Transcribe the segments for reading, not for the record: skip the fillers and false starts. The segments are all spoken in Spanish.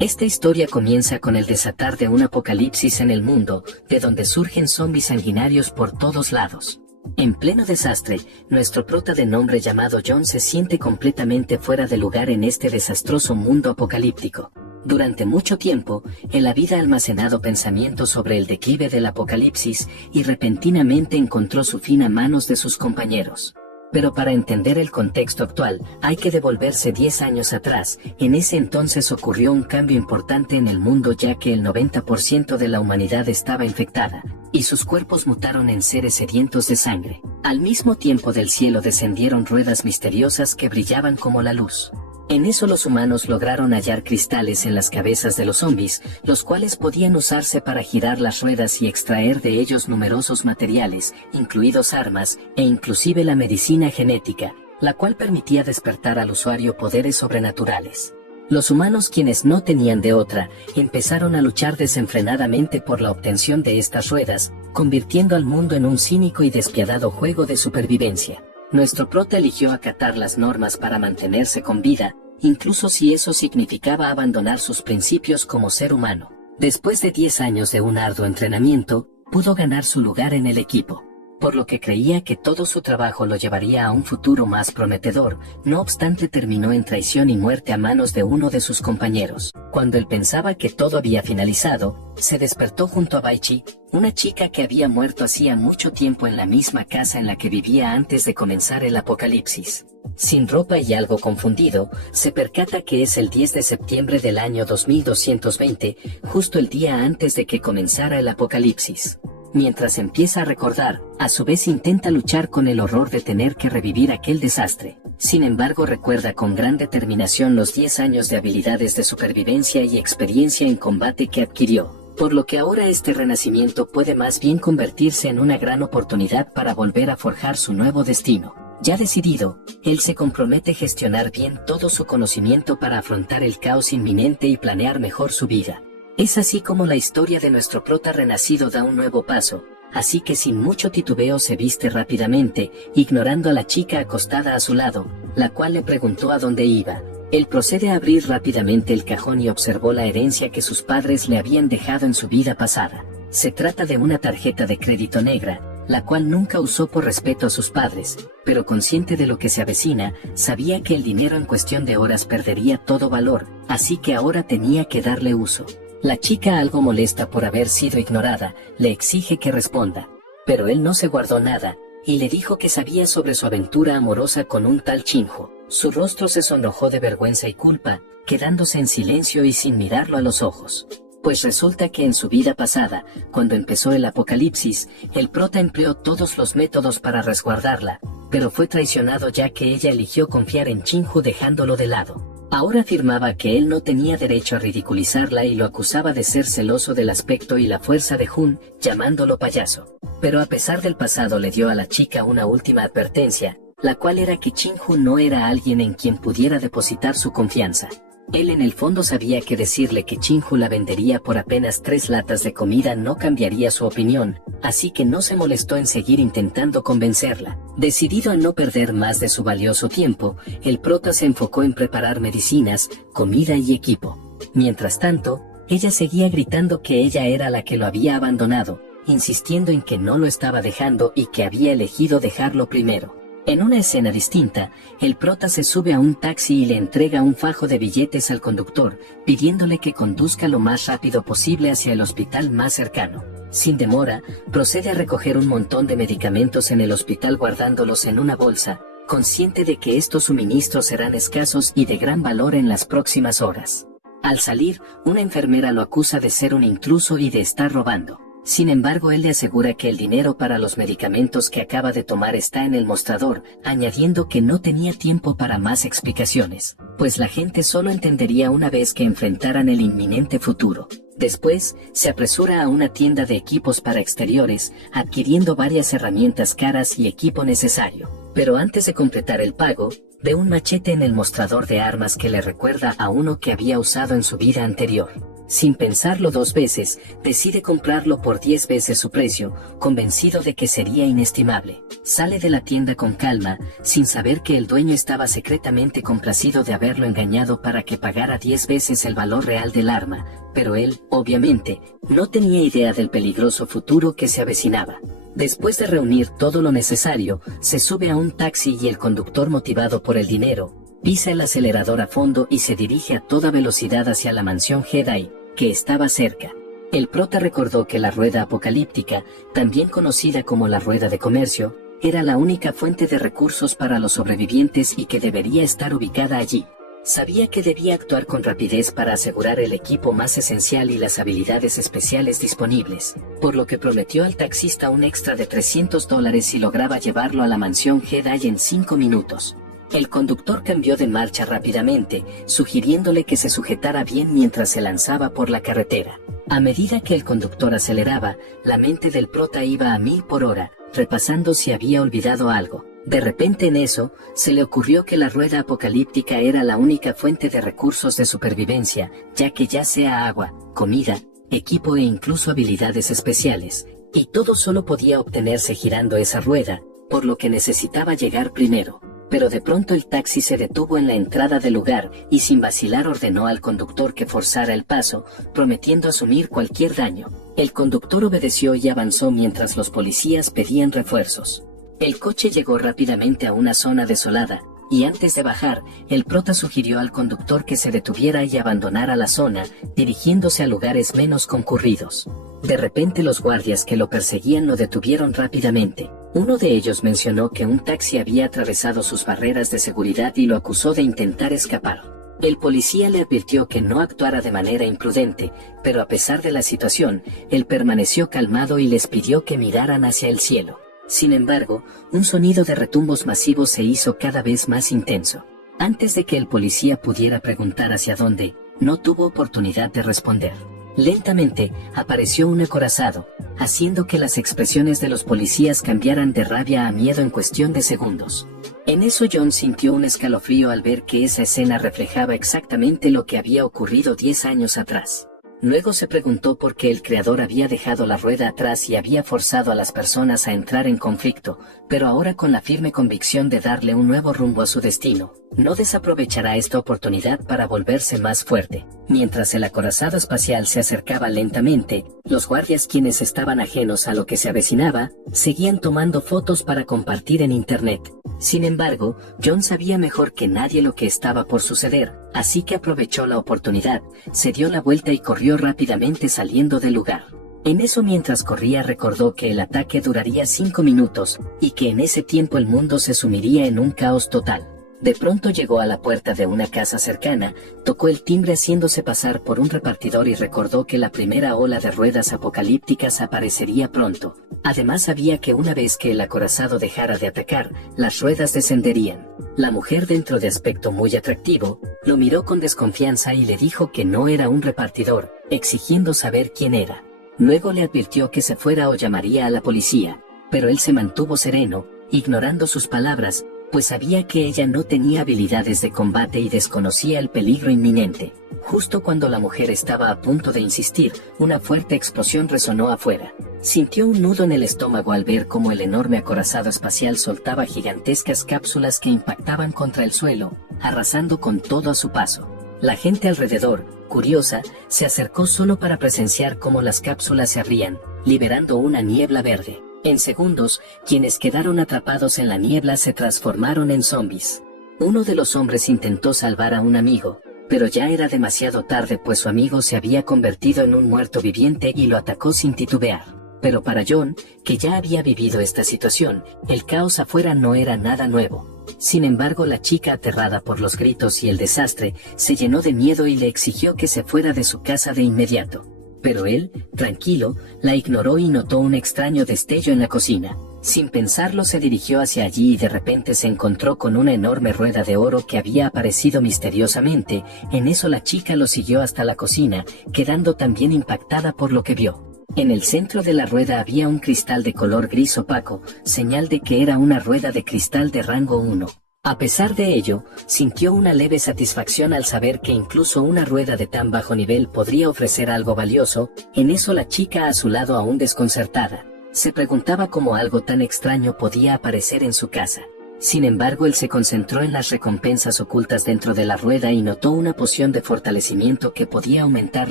Esta historia comienza con el desatar de un apocalipsis en el mundo, de donde surgen zombies sanguinarios por todos lados. En pleno desastre, nuestro prota de nombre llamado John se siente completamente fuera de lugar en este desastroso mundo apocalíptico. Durante mucho tiempo, él había almacenado pensamientos sobre el declive del apocalipsis y repentinamente encontró su fin a manos de sus compañeros. Pero para entender el contexto actual, hay que devolverse 10 años atrás. En ese entonces ocurrió un cambio importante en el mundo, ya que el 90% de la humanidad estaba infectada, y sus cuerpos mutaron en seres sedientos de sangre. Al mismo tiempo del cielo descendieron ruedas misteriosas que brillaban como la luz. En eso los humanos lograron hallar cristales en las cabezas de los zombies, los cuales podían usarse para girar las ruedas y extraer de ellos numerosos materiales, incluidos armas, e inclusive la medicina genética, la cual permitía despertar al usuario poderes sobrenaturales. Los humanos, quienes no tenían de otra, empezaron a luchar desenfrenadamente por la obtención de estas ruedas, convirtiendo al mundo en un cínico y despiadado juego de supervivencia. Nuestro prota eligió acatar las normas para mantenerse con vida, incluso si eso significaba abandonar sus principios como ser humano. Después de 10 años de un arduo entrenamiento, pudo ganar su lugar en el equipo, por lo que creía que todo su trabajo lo llevaría a un futuro más prometedor. No obstante, terminó en traición y muerte a manos de uno de sus compañeros. Cuando él pensaba que todo había finalizado, se despertó junto a Baichi, una chica que había muerto hacía mucho tiempo en la misma casa en la que vivía antes de comenzar el apocalipsis. Sin ropa y algo confundido, se percata que es el 10 de septiembre del año 2220, justo el día antes de que comenzara el apocalipsis. Mientras empieza a recordar, a su vez intenta luchar con el horror de tener que revivir aquel desastre. Sin embargo, recuerda con gran determinación los 10 años de habilidades de supervivencia y experiencia en combate que adquirió, por lo que ahora este renacimiento puede más bien convertirse en una gran oportunidad para volver a forjar su nuevo destino. Ya decidido, él se compromete a gestionar bien todo su conocimiento para afrontar el caos inminente y planear mejor su vida. Es así como la historia de nuestro prota renacido da un nuevo paso, así que sin mucho titubeo se viste rápidamente, ignorando a la chica acostada a su lado, la cual le preguntó a dónde iba. Él procede a abrir rápidamente el cajón y observó la herencia que sus padres le habían dejado en su vida pasada. Se trata de una tarjeta de crédito negra, la cual nunca usó por respeto a sus padres, pero consciente de lo que se avecina, sabía que el dinero en cuestión de horas perdería todo valor, así que ahora tenía que darle uso. La chica, algo molesta por haber sido ignorada, le exige que responda, pero él no se guardó nada, y le dijo que sabía sobre su aventura amorosa con un tal Chinjo. Su rostro se sonrojó de vergüenza y culpa, quedándose en silencio y sin mirarlo a los ojos. Pues resulta que en su vida pasada, cuando empezó el apocalipsis, el prota empleó todos los métodos para resguardarla, pero fue traicionado ya que ella eligió confiar en Chinjo dejándolo de lado. Ahora afirmaba que él no tenía derecho a ridiculizarla y lo acusaba de ser celoso del aspecto y la fuerza de Jun, llamándolo payaso. Pero a pesar del pasado le dio a la chica una última advertencia, la cual era que Chinjo no era alguien en quien pudiera depositar su confianza. Él en el fondo sabía que decirle que Chinjo la vendería por apenas 3 latas de comida no cambiaría su opinión, así que no se molestó en seguir intentando convencerla. Decidido a no perder más de su valioso tiempo, el prota se enfocó en preparar medicinas, comida y equipo. Mientras tanto, ella seguía gritando que ella era la que lo había abandonado, insistiendo en que no lo estaba dejando y que había elegido dejarlo primero. En una escena distinta, el prota se sube a un taxi y le entrega un fajo de billetes al conductor, pidiéndole que conduzca lo más rápido posible hacia el hospital más cercano. Sin demora, procede a recoger un montón de medicamentos en el hospital guardándolos en una bolsa, consciente de que estos suministros serán escasos y de gran valor en las próximas horas. Al salir, una enfermera lo acusa de ser un intruso y de estar robando. Sin embargo, él le asegura que el dinero para los medicamentos que acaba de tomar está en el mostrador, añadiendo que no tenía tiempo para más explicaciones, pues la gente solo entendería una vez que enfrentaran el inminente futuro. Después, se apresura a una tienda de equipos para exteriores, adquiriendo varias herramientas caras y equipo necesario. Pero antes de completar el pago, ve un machete en el mostrador de armas que le recuerda a uno que había usado en su vida anterior. Sin pensarlo 2 veces, decide comprarlo por 10 veces su precio, convencido de que sería inestimable. Sale de la tienda con calma, sin saber que el dueño estaba secretamente complacido de haberlo engañado para que pagara 10 veces el valor real del arma, pero él, obviamente, no tenía idea del peligroso futuro que se avecinaba. Después de reunir todo lo necesario, se sube a un taxi y el conductor, motivado por el dinero, pisa el acelerador a fondo y se dirige a toda velocidad hacia la mansión Jedi, que estaba cerca. El prota recordó que la rueda apocalíptica, también conocida como la rueda de comercio, era la única fuente de recursos para los sobrevivientes y que debería estar ubicada allí. Sabía que debía actuar con rapidez para asegurar el equipo más esencial y las habilidades especiales disponibles, por lo que prometió al taxista un extra de $300 si lograba llevarlo a la mansión Jedi en 5 minutos. El conductor cambió de marcha rápidamente, sugiriéndole que se sujetara bien mientras se lanzaba por la carretera. A medida que el conductor aceleraba, la mente del prota iba a 1000 por hora, repasando si había olvidado algo. De repente en eso, se le ocurrió que la rueda apocalíptica era la única fuente de recursos de supervivencia, ya que ya sea agua, comida, equipo e incluso habilidades especiales, y todo solo podía obtenerse girando esa rueda, por lo que necesitaba llegar primero. Pero de pronto el taxi se detuvo en la entrada del lugar y sin vacilar ordenó al conductor que forzara el paso, prometiendo asumir cualquier daño. El conductor obedeció y avanzó mientras los policías pedían refuerzos. El coche llegó rápidamente a una zona desolada, y antes de bajar, el prota sugirió al conductor que se detuviera y abandonara la zona, dirigiéndose a lugares menos concurridos. De repente los guardias que lo perseguían lo detuvieron rápidamente. Uno de ellos mencionó que un taxi había atravesado sus barreras de seguridad y lo acusó de intentar escapar. El policía le advirtió que no actuara de manera imprudente, pero a pesar de la situación, él permaneció calmado y les pidió que miraran hacia el cielo. Sin embargo, un sonido de retumbos masivos se hizo cada vez más intenso. Antes de que el policía pudiera preguntar hacia dónde, no tuvo oportunidad de responder. Lentamente, apareció un acorazado, haciendo que las expresiones de los policías cambiaran de rabia a miedo en cuestión de segundos. En eso John sintió un escalofrío al ver que esa escena reflejaba exactamente lo que había ocurrido 10 años atrás. Luego se preguntó por qué el creador había dejado la rueda atrás y había forzado a las personas a entrar en conflicto, pero ahora con la firme convicción de darle un nuevo rumbo a su destino, no desaprovechará esta oportunidad para volverse más fuerte. Mientras el acorazado espacial se acercaba lentamente, los guardias, quienes estaban ajenos a lo que se avecinaba, seguían tomando fotos para compartir en internet. Sin embargo, John sabía mejor que nadie lo que estaba por suceder, así que aprovechó la oportunidad, se dio la vuelta y corrió rápidamente saliendo del lugar. En eso, mientras corría, recordó que el ataque duraría 5 minutos, y que en ese tiempo el mundo se sumiría en un caos total. De pronto llegó a la puerta de una casa cercana, tocó el timbre haciéndose pasar por un repartidor y recordó que la primera ola de ruedas apocalípticas aparecería pronto. Además sabía que una vez que el acorazado dejara de atacar, las ruedas descenderían. La mujer, dentro de aspecto muy atractivo, lo miró con desconfianza y le dijo que no era un repartidor, exigiendo saber quién era. Luego le advirtió que se fuera o llamaría a la policía, pero él se mantuvo sereno, ignorando sus palabras, pues sabía que ella no tenía habilidades de combate y desconocía el peligro inminente. Justo cuando la mujer estaba a punto de insistir, una fuerte explosión resonó afuera. Sintió un nudo en el estómago al ver cómo el enorme acorazado espacial soltaba gigantescas cápsulas que impactaban contra el suelo, arrasando con todo a su paso. La gente alrededor, curiosa, se acercó solo para presenciar cómo las cápsulas se abrían, liberando una niebla verde. En segundos, quienes quedaron atrapados en la niebla se transformaron en zombies. Uno de los hombres intentó salvar a un amigo, pero ya era demasiado tarde, pues su amigo se había convertido en un muerto viviente y lo atacó sin titubear. Pero para John, que ya había vivido esta situación, el caos afuera no era nada nuevo. Sin embargo, la chica, aterrada por los gritos y el desastre, se llenó de miedo y le exigió que se fuera de su casa de inmediato. Pero él, tranquilo, la ignoró y notó un extraño destello en la cocina. Sin pensarlo se dirigió hacia allí y de repente se encontró con una enorme rueda de oro que había aparecido misteriosamente. En eso la chica lo siguió hasta la cocina, quedando también impactada por lo que vio. En el centro de la rueda había un cristal de color gris opaco, señal de que era una rueda de cristal de rango 1. A pesar de ello, sintió una leve satisfacción al saber que incluso una rueda de tan bajo nivel podría ofrecer algo valioso. En eso la chica a su lado, aún desconcertada, se preguntaba cómo algo tan extraño podía aparecer en su casa. Sin embargo, él se concentró en las recompensas ocultas dentro de la rueda y notó una poción de fortalecimiento que podía aumentar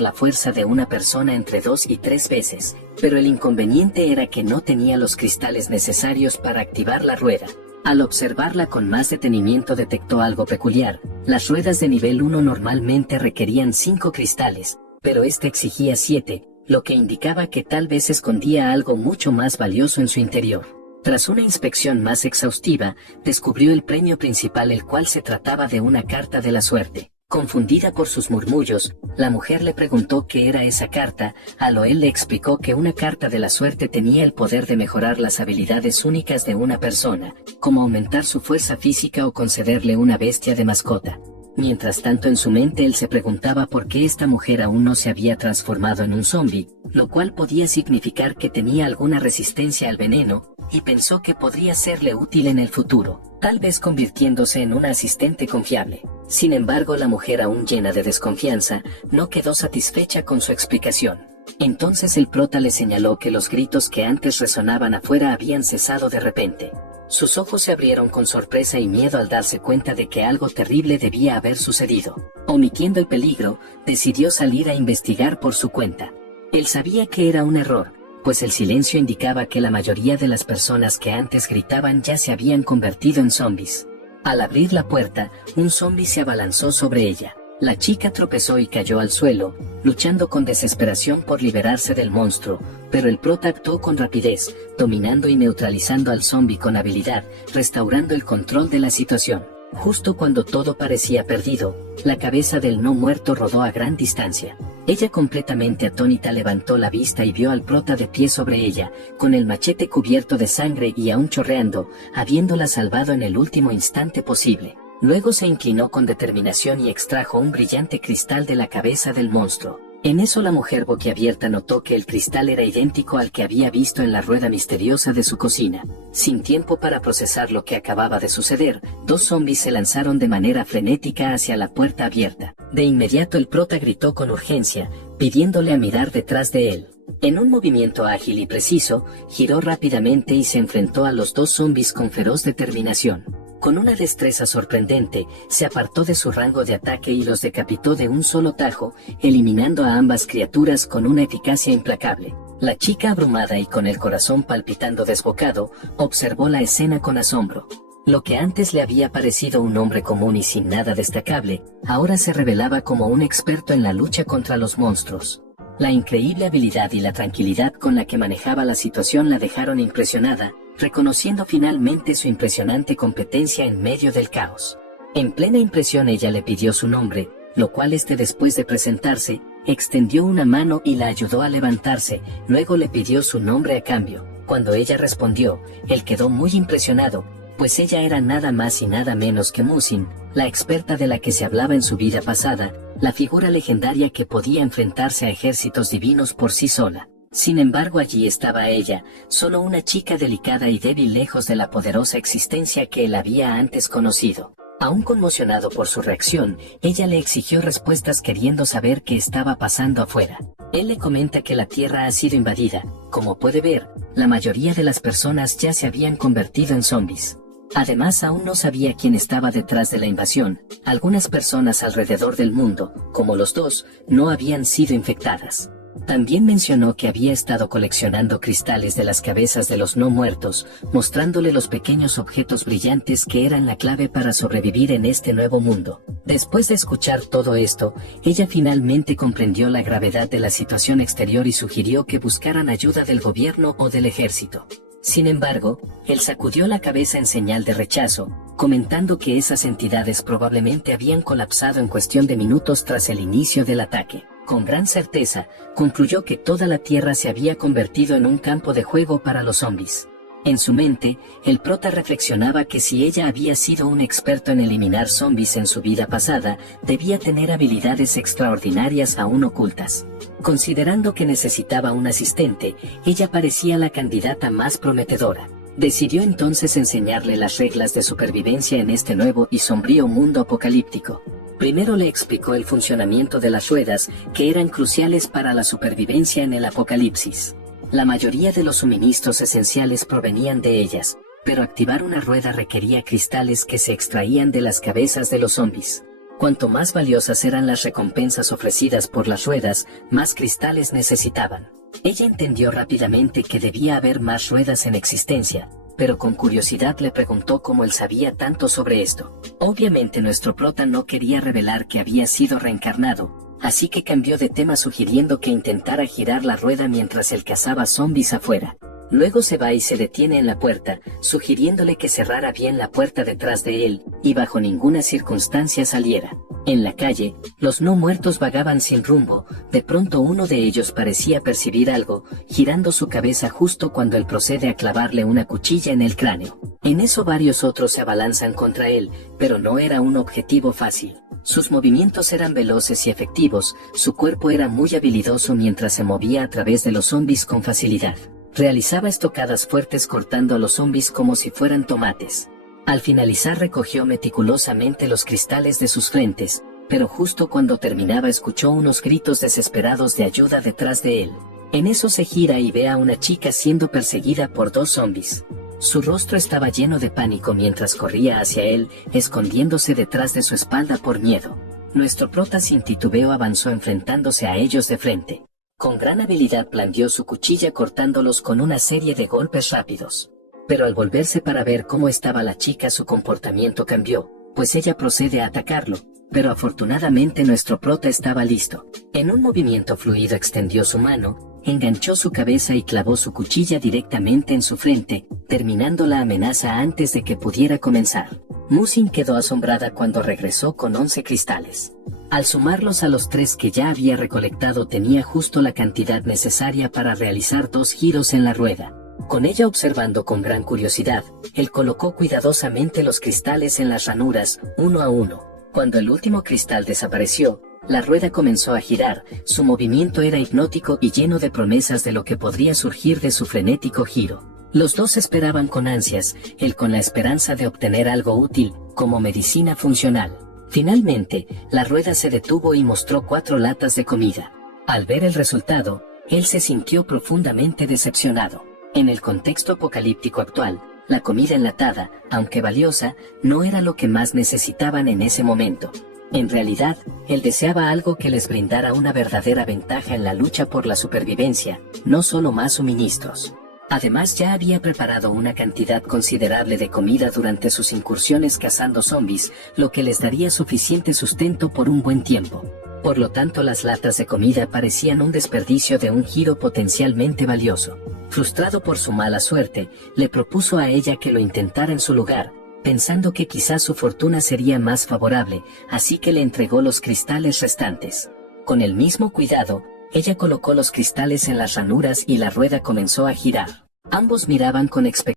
la fuerza de una persona entre 2 y 3 veces, pero el inconveniente era que no tenía los cristales necesarios para activar la rueda. Al observarla con más detenimiento detectó algo peculiar. Las ruedas de nivel 1 normalmente requerían 5 cristales, pero este exigía 7, lo que indicaba que tal vez escondía algo mucho más valioso en su interior. Tras una inspección más exhaustiva, descubrió el premio principal, el cual se trataba de una carta de la suerte. Confundida por sus murmullos, la mujer le preguntó qué era esa carta, a lo él le explicó que una carta de la suerte tenía el poder de mejorar las habilidades únicas de una persona, como aumentar su fuerza física o concederle una bestia de mascota. Mientras tanto, en su mente él se preguntaba por qué esta mujer aún no se había transformado en un zombie, lo cual podía significar que tenía alguna resistencia al veneno, y pensó que podría serle útil en el futuro, tal vez convirtiéndose en una asistente confiable. Sin embargo, la mujer, aún llena de desconfianza, no quedó satisfecha con su explicación. Entonces el prota le señaló que los gritos que antes resonaban afuera habían cesado de repente. Sus ojos se abrieron con sorpresa y miedo al darse cuenta de que algo terrible debía haber sucedido. Omitiendo el peligro, decidió salir a investigar por su cuenta. Él sabía que era un error, pues el silencio indicaba que la mayoría de las personas que antes gritaban ya se habían convertido en zombies. Al abrir la puerta, un zombi se abalanzó sobre ella. La chica tropezó y cayó al suelo, luchando con desesperación por liberarse del monstruo, pero el prota actuó con rapidez, dominando y neutralizando al zombi con habilidad, restaurando el control de la situación. Justo cuando todo parecía perdido, la cabeza del no muerto rodó a gran distancia. Ella, completamente atónita, levantó la vista y vio al prota de pie sobre ella, con el machete cubierto de sangre y aún chorreando, habiéndola salvado en el último instante posible. Luego se inclinó con determinación y extrajo un brillante cristal de la cabeza del monstruo. En eso la mujer, boquiabierta, notó que el cristal era idéntico al que había visto en la rueda misteriosa de su cocina. Sin tiempo para procesar lo que acababa de suceder, 2 zombies se lanzaron de manera frenética hacia la puerta abierta. De inmediato el prota gritó con urgencia, pidiéndole a mirar detrás de él. En un movimiento ágil y preciso, giró rápidamente y se enfrentó a los 2 zombies con feroz determinación. Con una destreza sorprendente, se apartó de su rango de ataque y los decapitó de un solo tajo, eliminando a ambas criaturas con una eficacia implacable. La chica, abrumada y con el corazón palpitando desbocado, observó la escena con asombro. Lo que antes le había parecido un hombre común y sin nada destacable, ahora se revelaba como un experto en la lucha contra los monstruos. La increíble habilidad y la tranquilidad con la que manejaba la situación la dejaron impresionada, reconociendo finalmente su impresionante competencia en medio del caos. En plena impresión, ella le pidió su nombre, lo cual después de presentarse, extendió una mano y la ayudó a levantarse. Luego le pidió su nombre a cambio. Cuando ella respondió, él quedó muy impresionado, pues ella era nada más y nada menos que Musin, la experta de la que se hablaba en su vida pasada, la figura legendaria que podía enfrentarse a ejércitos divinos por sí sola. Sin embargo, allí estaba ella, solo una chica delicada y débil, lejos de la poderosa existencia que él había antes conocido. Aún conmocionado por su reacción, ella le exigió respuestas, queriendo saber qué estaba pasando afuera. Él le comenta que la Tierra ha sido invadida. Como puede ver, la mayoría de las personas ya se habían convertido en zombies. Además, aún no sabía quién estaba detrás de la invasión. Algunas personas alrededor del mundo, como los 2, no habían sido infectadas. También mencionó que había estado coleccionando cristales de las cabezas de los no muertos, mostrándole los pequeños objetos brillantes que eran la clave para sobrevivir en este nuevo mundo. Después de escuchar todo esto, ella finalmente comprendió la gravedad de la situación exterior y sugirió que buscaran ayuda del gobierno o del ejército. Sin embargo, él sacudió la cabeza en señal de rechazo, comentando que esas entidades probablemente habían colapsado en cuestión de minutos tras el inicio del ataque. Con gran certeza, concluyó que toda la Tierra se había convertido en un campo de juego para los zombies. En su mente, el prota reflexionaba que si ella había sido un experto en eliminar zombies en su vida pasada, debía tener habilidades extraordinarias aún ocultas. Considerando que necesitaba un asistente, ella parecía la candidata más prometedora. Decidió entonces enseñarle las reglas de supervivencia en este nuevo y sombrío mundo apocalíptico. Primero le explicó el funcionamiento de las ruedas, que eran cruciales para la supervivencia en el apocalipsis. La mayoría de los suministros esenciales provenían de ellas, pero activar una rueda requería cristales que se extraían de las cabezas de los zombies. Cuanto más valiosas eran las recompensas ofrecidas por las ruedas, más cristales necesitaban. Ella entendió rápidamente que debía haber más ruedas en existencia, pero con curiosidad le preguntó cómo él sabía tanto sobre esto. Obviamente nuestro prota no quería revelar que había sido reencarnado, así que cambió de tema sugiriendo que intentara girar la rueda mientras él cazaba zombies afuera. Luego se va y se detiene en la puerta, sugiriéndole que cerrara bien la puerta detrás de él, y bajo ninguna circunstancia saliera. En la calle, los no muertos vagaban sin rumbo. De pronto uno de ellos parecía percibir algo, girando su cabeza justo cuando él procede a clavarle una cuchilla en el cráneo. En eso varios otros se abalanzan contra él, pero no era un objetivo fácil. Sus movimientos eran veloces y efectivos, su cuerpo era muy habilidoso mientras se movía a través de los zombies con facilidad. Realizaba estocadas fuertes cortando a los zombies como si fueran tomates. Al finalizar recogió meticulosamente los cristales de sus frentes, pero justo cuando terminaba escuchó unos gritos desesperados de ayuda detrás de él. En eso se gira y ve a una chica siendo perseguida por dos zombies. Su rostro estaba lleno de pánico mientras corría hacia él, escondiéndose detrás de su espalda por miedo. Nuestro prota sin titubeo avanzó enfrentándose a ellos de frente. Con gran habilidad blandió su cuchilla cortándolos con una serie de golpes rápidos. Pero al volverse para ver cómo estaba la chica su comportamiento cambió, pues ella procede a atacarlo, pero afortunadamente nuestro prota estaba listo. En un movimiento fluido extendió su mano, enganchó su cabeza y clavó su cuchilla directamente en su frente, terminando la amenaza antes de que pudiera comenzar. Musin quedó asombrada cuando regresó con 11 cristales. Al sumarlos a los 3 que ya había recolectado tenía justo la cantidad necesaria para realizar 2 giros en la rueda. Con ella observando con gran curiosidad, él colocó cuidadosamente los cristales en las ranuras, uno a uno. Cuando el último cristal desapareció, la rueda comenzó a girar, su movimiento era hipnótico y lleno de promesas de lo que podría surgir de su frenético giro. Los dos esperaban con ansias, él con la esperanza de obtener algo útil, como medicina funcional. Finalmente, la rueda se detuvo y mostró 4 latas de comida. Al ver el resultado, él se sintió profundamente decepcionado. En el contexto apocalíptico actual, la comida enlatada, aunque valiosa, no era lo que más necesitaban en ese momento. En realidad, él deseaba algo que les brindara una verdadera ventaja en la lucha por la supervivencia, no solo más suministros. Además ya había preparado una cantidad considerable de comida durante sus incursiones cazando zombies, lo que les daría suficiente sustento por un buen tiempo. Por lo tanto las latas de comida parecían un desperdicio de un giro potencialmente valioso. Frustrado por su mala suerte, le propuso a ella que lo intentara en su lugar, pensando que quizás su fortuna sería más favorable, así que le entregó los cristales restantes. Con el mismo cuidado, ella colocó los cristales en las ranuras y la rueda comenzó a girar. Ambos miraban con expectativa